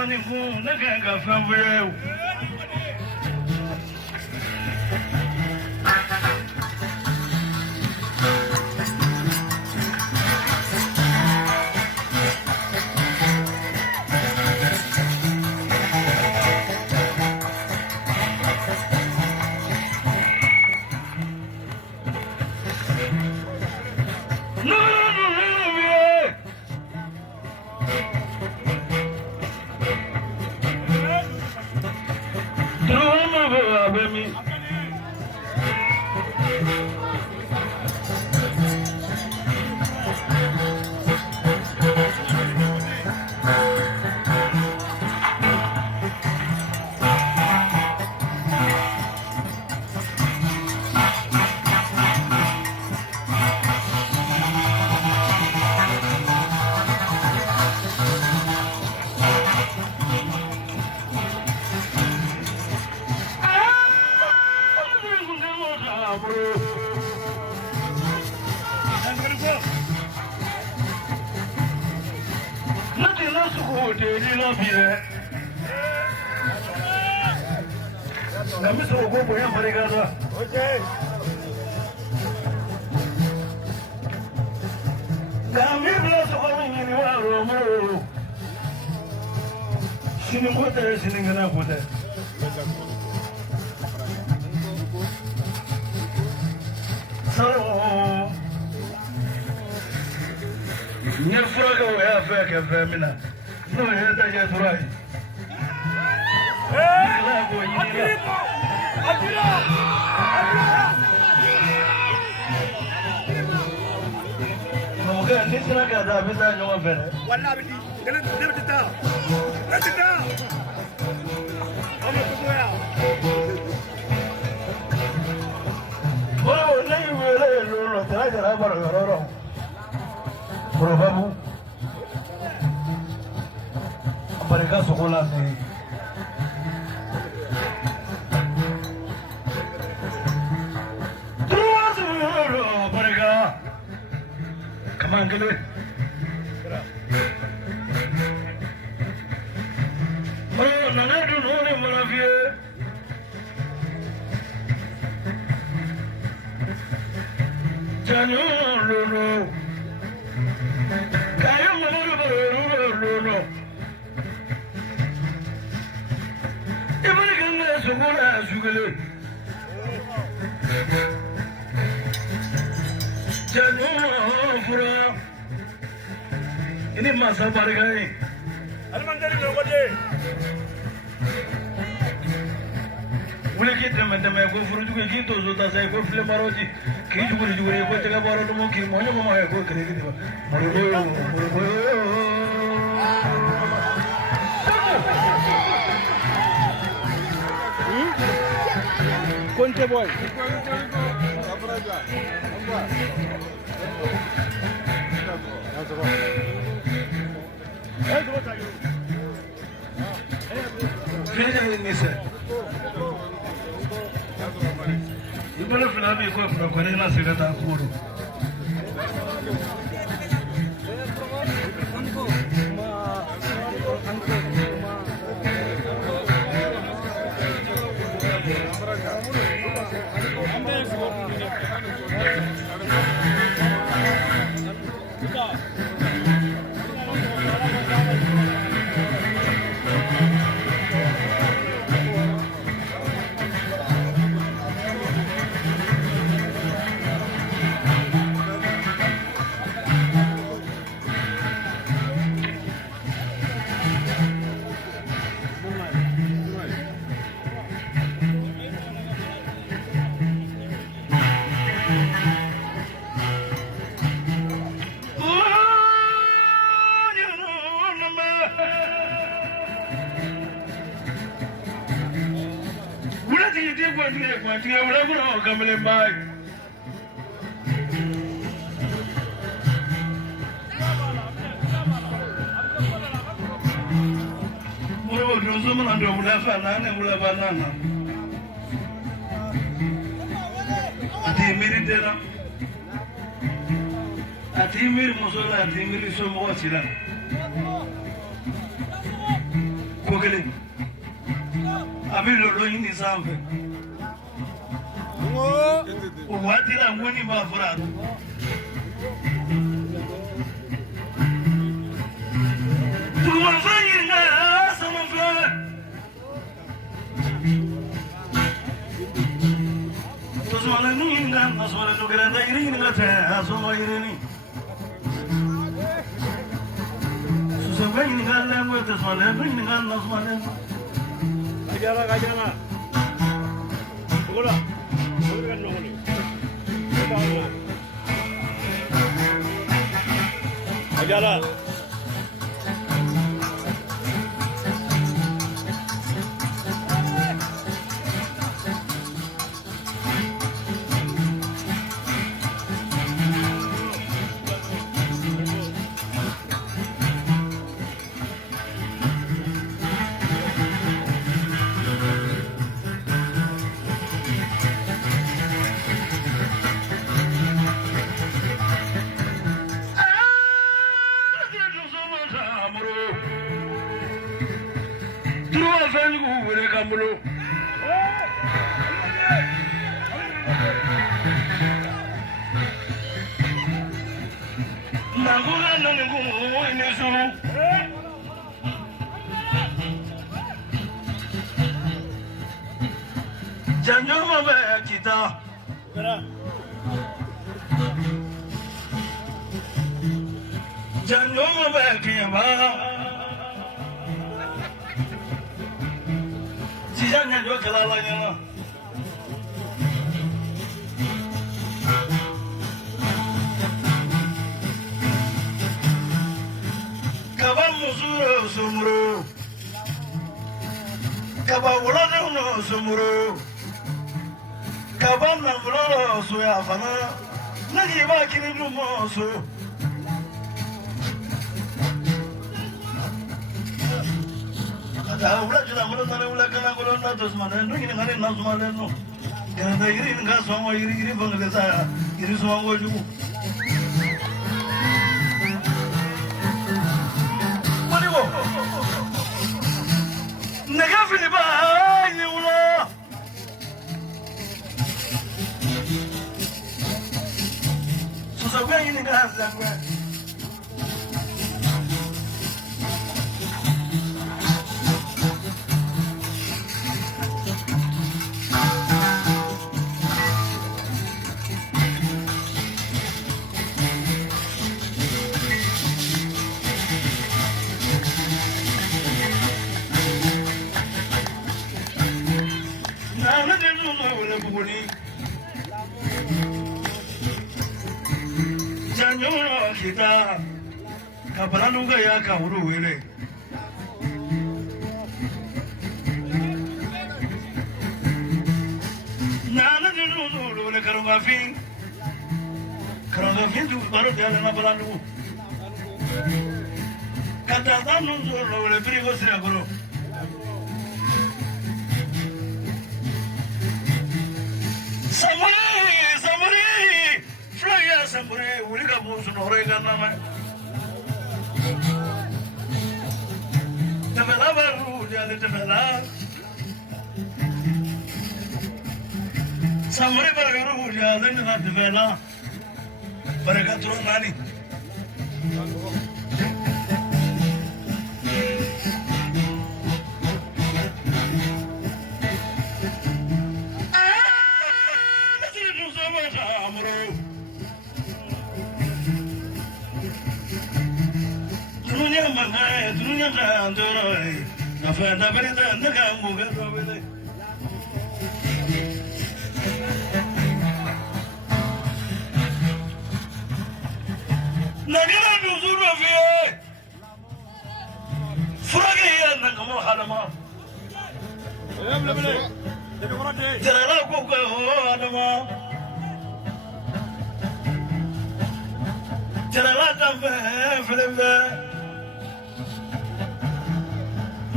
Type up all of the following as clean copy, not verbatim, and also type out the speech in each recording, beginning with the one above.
mani kun ne kan ka fɛn fɔ ye o. Ini masa barga ini. Almangari logode. Ule kita mendeme ko furuju ko kinto zota sai ko file maroji ki juguri juguri ko tega baro to mo ki monyo ko ma ko kre ki diba. Konte boy. Finish ini sir. Ibara finali ko ko ne na sira ta kuro. Atimir musola atimir so mo silang kelen a bɛ lolo ɲini sanfɛ o waati la ŋɔni b'a fɔra dugumafɛn ɲininka sama filɛ tasumalen ɲininka nasumalen do gɛrɛ tɛ yiri ɲininka tɛ a sɔnma yirini susɛnfɛn ɲininka lɛnko tasumalen do ɲininka nasumalen Gajala, gajala. Bola. Bola kan nongol. Gajala. Janjoma bɛ kita janjoma bɛ kiyaba sisan ɲɛjɔ kɛla la ɲɛna kaba musuro sumuro kaba wolodenw no sumuro kaba nafolo soya fana ne k'i b'a kiri dun mɔ so ka taa wula jula bolo nana wula kana kolo na to sumalen du ɲininkali na sumalen no gɛrɛtɛ yiri nin ka sɔn ma yiri fangele sa yiri sɔn kojugu manigo nɛgɛ filiba ɲɛ wula susɛgɛ ɲini ka sɛgɛ janjoro kita kapalalu ga ya ka wuru wele nana dinu zulu le karongafin tu baro de na balalu kata danu zulu le prigo sira goro samuri flaya samuri wuli ka musu no re ganna ma tafela baru dia le tafela samuri baru dia le na tafela baraka tro nani dunia kandoro na fenda berita ndaga muga robele nagara nuzuru fiye furage ya nangamo halama jarala ko halama jarala tambe flembe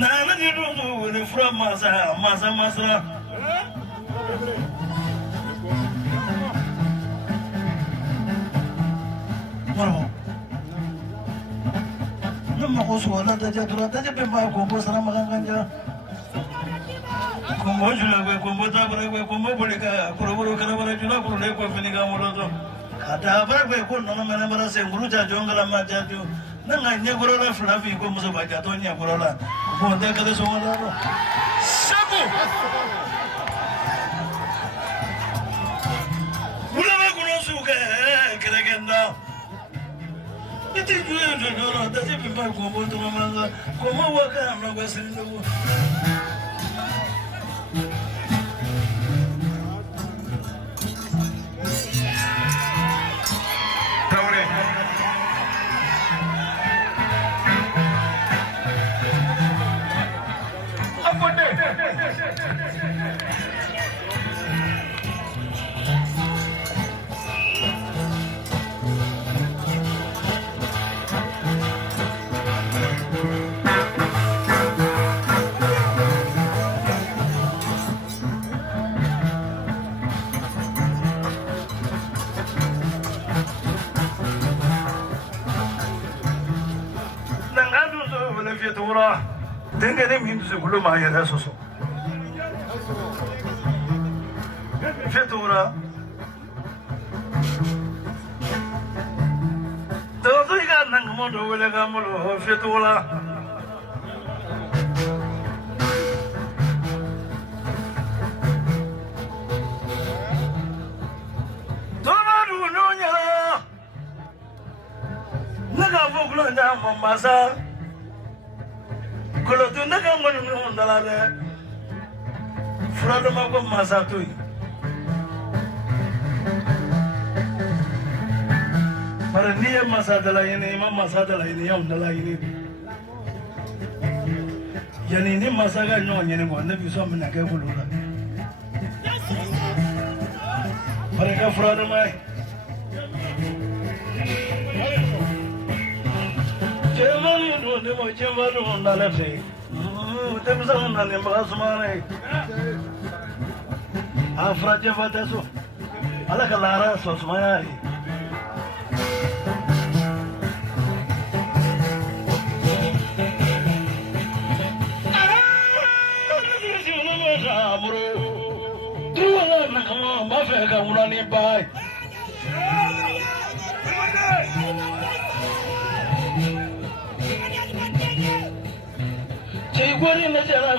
nana ni dudu ni from masa nama kusuala taja tura taja pemba kombo sana makan kanja kombo jula gue kombo tabra gue kombo boleh ka kuro kana bara jula kuro le ko fini ka molo to kata bara gue ko nono mana bara se nguru ja jongala ma ja jo nanga nye kuro la flavi ko muso ba ja to nya kuro la ko de ka de so ngala ro sabu mula ba kuno suka kere kenda itu juga jodoh, tapi pembar kombo tu memang kombo wakar amna gua sini tu. Tahu apa deh? Fiatura, tenga nem hindu se gulu ma yara soso. Fiatura. Todo iga nang mo do wele ga mo fiatura. Todo du no nya. Naga voglo nya mo masa. Kalau tu nak kamu nak dalam fraud macam masa tu, pada ni masa dalam ini, masa dalam ini, yang dalam ini, yang ini masa kan yang ini mana bisa menaker bululah. Mereka fraud macam. Cewek itu ni macam cewek itu nak lepas. Tapi saya nak ni bagas mana? Afra cewek itu, ala kelara sos mana? Dua nak kamu mafia kamu nak ni baik. Cik gua ni nak jalan,